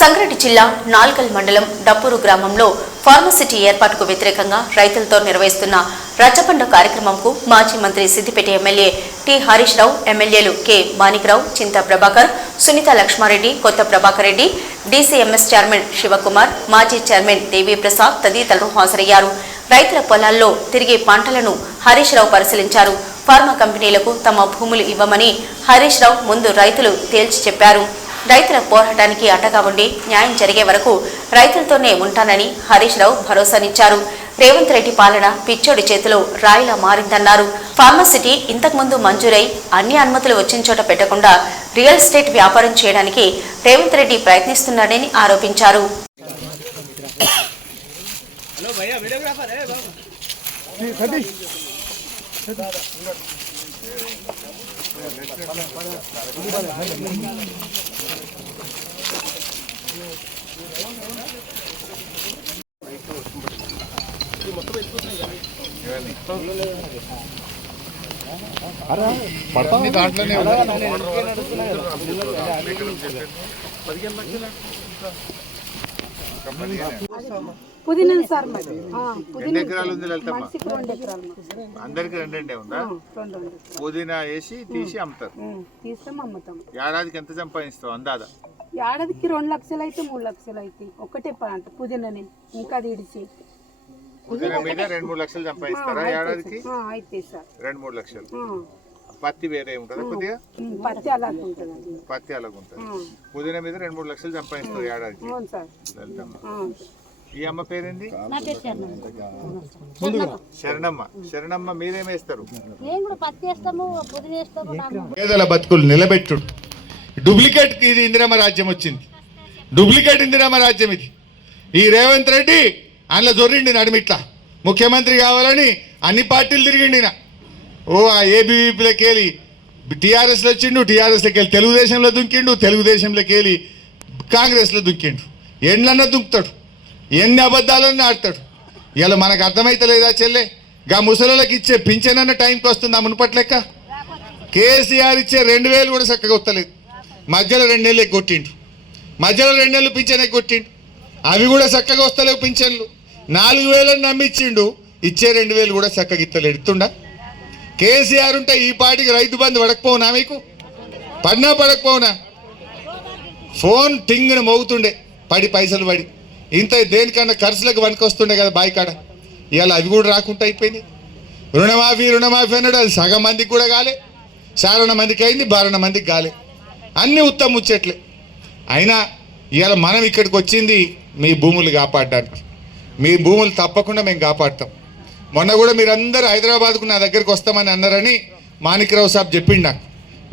సంగారెడ్డి జిల్లా నాల్గల్ మండలం డప్పూరు గ్రామంలో ఫార్మసిటీ ఏర్పాటుకు వ్యతిరేకంగా రైతులతో నిర్వహిస్తున్న రచ్చబండ కార్యక్రమంకు మాజీ మంత్రి సిద్దిపేట ఎమ్మెల్యే టి హరీష్ రావు, ఎమ్మెల్యేలు కె మాణిక్రావు, చింతా ప్రభాకర్, సునీత లక్ష్మారెడ్డి, కొత్త ప్రభాకర్ రెడ్డి, డీసీఎంఎస్ చైర్మన్ శివకుమార్, మాజీ చైర్మన్ దేవీప్రసాద్ తదితరులు హాజరయ్యారు. రైతుల పొలాల్లో తిరిగి పంటలను హరీష్ రావు పరిశీలించారు. ఫార్మా కంపెనీలకు తమ భూములు ఇవ్వమని హరీష్ రావు ముందు రైతులు తేల్చి చెప్పారు. రైతుల పోరాటానికి అడ్డగా ఉండి న్యాయం జరిగే వరకు రైతులతోనే ఉంటానని హరీష్ రావు భరోసానిచ్చారు. రేవంత్ రెడ్డి పాలన పిచ్చోడి చేతిలో రాయిలా మారిందన్నారు. ఫార్మసిటీ ఇంతకుముందు మంజూరై అన్ని అనుమతులు వచ్చిన చోట పెట్టకుండా రియల్ ఎస్టేట్ వ్యాపారం చేయడానికి రేవంత్ రెడ్డి ప్రయత్నిస్తున్నాడని ఆరోపించారు. దాంట్లోనే పుదీనా సార్ ఎన్ని ఎకరాలు ఉంది లలితమ్మ? అందరికి రెండే ఉందా? పుదీనా వేసి తీసి అమ్ముతారు. తీస్తాం, అమ్ముతాం. ఏడాదికి ఎంత సంపాదిస్తావు అందాదా? ఏడాదికి 2 లక్షలు అయితే 3 లక్షలు అయితే ఒకటే పంట పుదీనానే. ఇంకా అది ఇడిచి పుదీనా మీద 2-3 లక్షలు సంపాదిస్తారా ఏడాదికి? అయితే సార్ 2-3 లక్షలు. పత్తి వేరే ఉంటుందా? కొద్దిగా పత్తి అలాగే ఉంటుంది. పత్తి అలాగ ఉంటుంది. పుదీనా మీద 2-3 లక్షలు సంపాదిస్తావు ఏడాదికి. అవును సార్. లలితమ్మ, ఈ అమ్మ పేరేంది? శరణమ్మ. శరణమ్మ మీరేమేస్తారు? పేదల బతుకులు నిలబెట్టుడు. డూప్లికేట్ ఇది ఇందిరమ్మ రాజ్యం వచ్చింది. డూప్లికేట్ ఇందిరమ్మ రాజ్యం ఇది. ఈ రేవంత్ రెడ్డి అందులో జొర్రిండి నడిమిట్లా ముఖ్యమంత్రి కావాలని అన్ని పార్టీలు తిరిగిండిన. ఓ ఆ ఏబీవీపీలోకి వెళ్ళి టీఆర్ఎస్లో వచ్చిండు, టీఆర్ఎస్లోకి వెళ్ళి తెలుగుదేశంలో దుంకిండు, తెలుగుదేశంలోకి వెళ్ళి కాంగ్రెస్లో దుంకిండు. ఎండ్లన్నా దుంకుతాడు, ఎన్ని అబద్ధాలన్నా ఆడతాడు. ఇలా మనకు అర్థమైతలేదా చెల్లె? గా ముసలికి ఇచ్చే పింఛన్ అన్న టైంకి వస్తుంది. ఆ మునుపట్లెక్క కేసీఆర్ ఇచ్చే 2000 కూడా చక్కగా వస్తలేదు. మధ్యలో 2 నెలలు కొట్టిండు, మధ్యలో 2 నెలలు పింఛన్ కొట్టిండు. అవి కూడా చక్కగా వస్తలేవు పింఛన్లు. 4000 నమ్మిచ్చిండు, ఇచ్చే 2000 కూడా చక్కగా ఇస్తలేడు. ఇస్తుండా? కేసీఆర్ ఉంటే ఈ పాటికి రైతు బంధు పడకపోవునా? మీకు పడకపోవునా? ఫోన్ టింగ్ను మోగుతుండే పైసలు పడి. ఇంత దేనికన్నా ఖర్చులకు వస్తుండే కదా బాయికాడ. ఇవాళ అవి కూడా రాకుండా అయిపోయింది. రుణమాఫీ అన్నాడు, అది సగం మందికి కూడా కాలే. చారణ మందికి అయింది, 12 మందికి కాలే. అన్నీ ఉత్తమ ముచ్చట్లే. అయినా ఇవాళ మనం ఇక్కడికి వచ్చింది మీ భూములు కాపాడడానికి. మీ భూములు తప్పకుండా మేము కాపాడతాం. మొన్న కూడా మీరందరూ హైదరాబాద్కు నా దగ్గరికి వస్తామని అన్నారని మాణిక్రావు సాబ్ చెప్పిండు నాకు.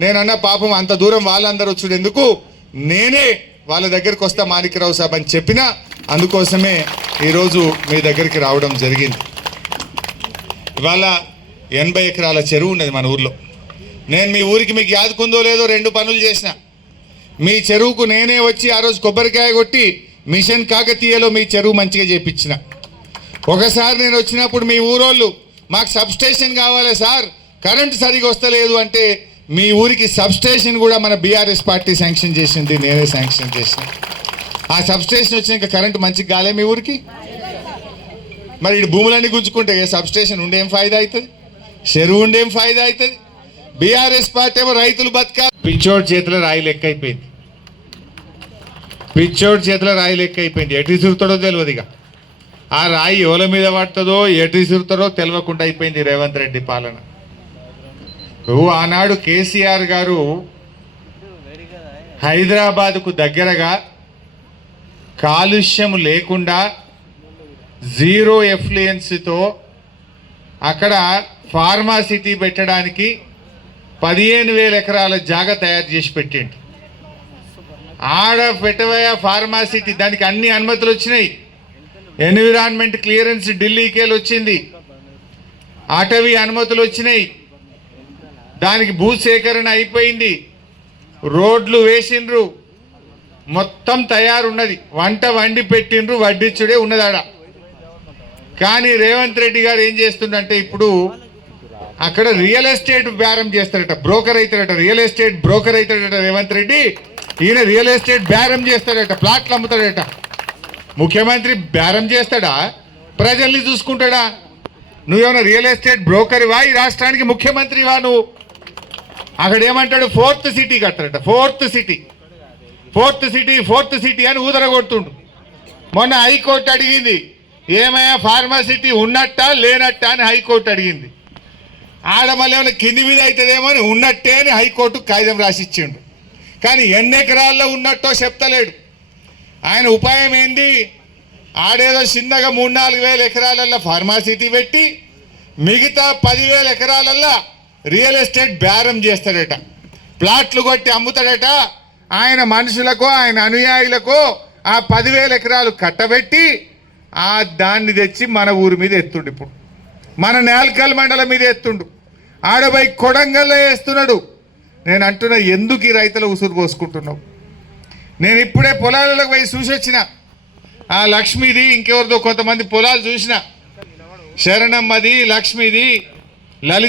నేనన్నా పాపం అంత దూరం వాళ్ళందరూ వచ్చుడు ఎందుకు, నేనే వాళ్ళ దగ్గరికి వస్తా మాణిక్రావు సాబ్ అని చెప్పినా. అందుకోసమే ఈరోజు మీ దగ్గరికి రావడం జరిగింది. ఇవాళ 80 ఎకరాల చెరువు ఉన్నది మన ఊర్లో. నేను మీ ఊరికి మీకు యాదుకుందో లేదో 2 పనులు చేసిన. మీ చెరువుకు నేనే వచ్చి ఆ రోజు కొబ్బరికాయ కొట్టి మిషన్ కాకతీయలో మీ చెరువు మంచిగా చేపించిన. ఒకసారి నేను వచ్చినప్పుడు మీ ఊరోళ్ళు మాకు సబ్స్టేషన్ కావాలి సార్, కరెంటు సరిగా వస్తలేదు అంటే మీ ఊరికి సబ్స్టేషన్ కూడా మన బీఆర్ఎస్ పార్టీ శాంక్షన్ చేసింది, నేనే శాంక్షన్ చేసిన. ఆ సబ్స్టేషన్ వచ్చినాక కరెంటు మంచిగా కాలే మీ ఊరికి. మరి ఇటు భూములన్నీ గుంజుకుంటే సబ్స్టేషన్ ఉండేం ఫాయిదా అవుతుంది, చెరువు ఉండేం ఫాయిదా అవుతుంది. బీఆర్ఎస్ పార్టీ ఏమో రైతులు బతక పిచ్చోడి చేతిలో రాయి లెక్క అయిపోయింది. పిచ్చోడి చేతిలో రాయి లెక్క అయిపోయింది. ఎటు విసురుతాడో తెలియదు. ఇక ఆ రాయి ఎవల మీద పడుతుందో ఎటు విసురుతాడో తెలియకుండా అయిపోయింది రేవంత్ రెడ్డి పాలన. ఆనాడు కేసీఆర్ గారు హైదరాబాద్కు దగ్గరగా కాలుష్యం లేకుండా 0 ఎఫ్లుయెన్స్తో అక్కడ ఫార్మాసిటీ పెట్టడానికి 15,000 ఎకరాల జాగా తయారు చేసి పెట్టిండు. ఆడ పెట్టబోయే ఫార్మాసిటీ దానికి అన్ని అనుమతులు వచ్చినాయి. ఎన్విరాన్మెంట్ క్లియరెన్స్ ఢిల్లీకి వెళ్ళి వచ్చింది, అటవీ అనుమతులు వచ్చినాయి, దానికి భూసేకరణ అయిపోయింది, రోడ్లు వేసిండ్రు, మొత్తం తయారున్నది. వంట వండి పెట్టిండ్రు, వడ్డిచ్చుడే ఉన్నదాడ. కానీ రేవంత్ రెడ్డి గారు ఏం చేస్తుండంటే ఇప్పుడు అక్కడ రియల్ ఎస్టేట్ బేరం చేస్తారట, బ్రోకర్ అవుతారట, రియల్ ఎస్టేట్ బ్రోకర్ అవుతాడట రేవంత్ రెడ్డి. ఈయన రియల్ ఎస్టేట్ బేరం చేస్తాడట, ప్లాట్లు అమ్ముతాడట. ముఖ్యమంత్రి బేరం చేస్తాడా, ప్రజల్ని చూసుకుంటాడా? నువ్వేమైనా రియల్ ఎస్టేట్ బ్రోకర్వా, ఈ రాష్ట్రానికి ముఖ్యమంత్రివా నువ్వు? అక్కడ ఏమంటాడు, ఫోర్త్ సిటీ కట్టారట, ఫోర్త్ సిటీ అని ఊదర కొడుతుండు. మొన్న హైకోర్టు అడిగింది, ఏమయ్యా ఫార్మాసిటీ ఉన్నట్టా లేనట్టా అని హైకోర్టు అడిగింది. ఆడ మళ్ళీ ఏమైనా కింది మీద అవుతుందేమో అని ఉన్నట్టే అని హైకోర్టు కాగితం రాసిచ్చిండు. కానీ ఎన్ని ఎకరాల్లో ఉన్నట్టో చెప్తలేడు. ఆయన ఉపాయం ఏంది, ఆడేదో చిన్నగా 3-4 వేల ఎకరాలల్లో ఫార్మాసిటీ పెట్టి మిగతా 10,000 ఎకరాలల్లో రియల్ ఎస్టేట్ బేరం చేస్తాడట, ప్లాట్లు కొట్టి అమ్ముతాడట. ఆయన మనుషులకు, ఆయన అనుయాయులకు ఆ 10,000 ఎకరాలు కట్టబెట్టి ఆ దాన్ని తెచ్చి మన ఊరి మీద ఎత్తుండు. ఇప్పుడు మన నేల్కల్ మండలం మీద ఎత్తుండు, ఆడబోయి కొడంగల్లో వేస్తున్నాడు. నేను అంటున్నా, ఎందుకు ఈ రైతుల ఉసురు పోసుకుంటున్నావు? నేను ఇప్పుడే పొలాలకు పోయి చూసి వచ్చిన. ఆ లక్ష్మిది ఇంకెవరిదో కొంతమంది పొలాలు చూసిన, శరణమ్మది, లక్ష్మిది, లలిత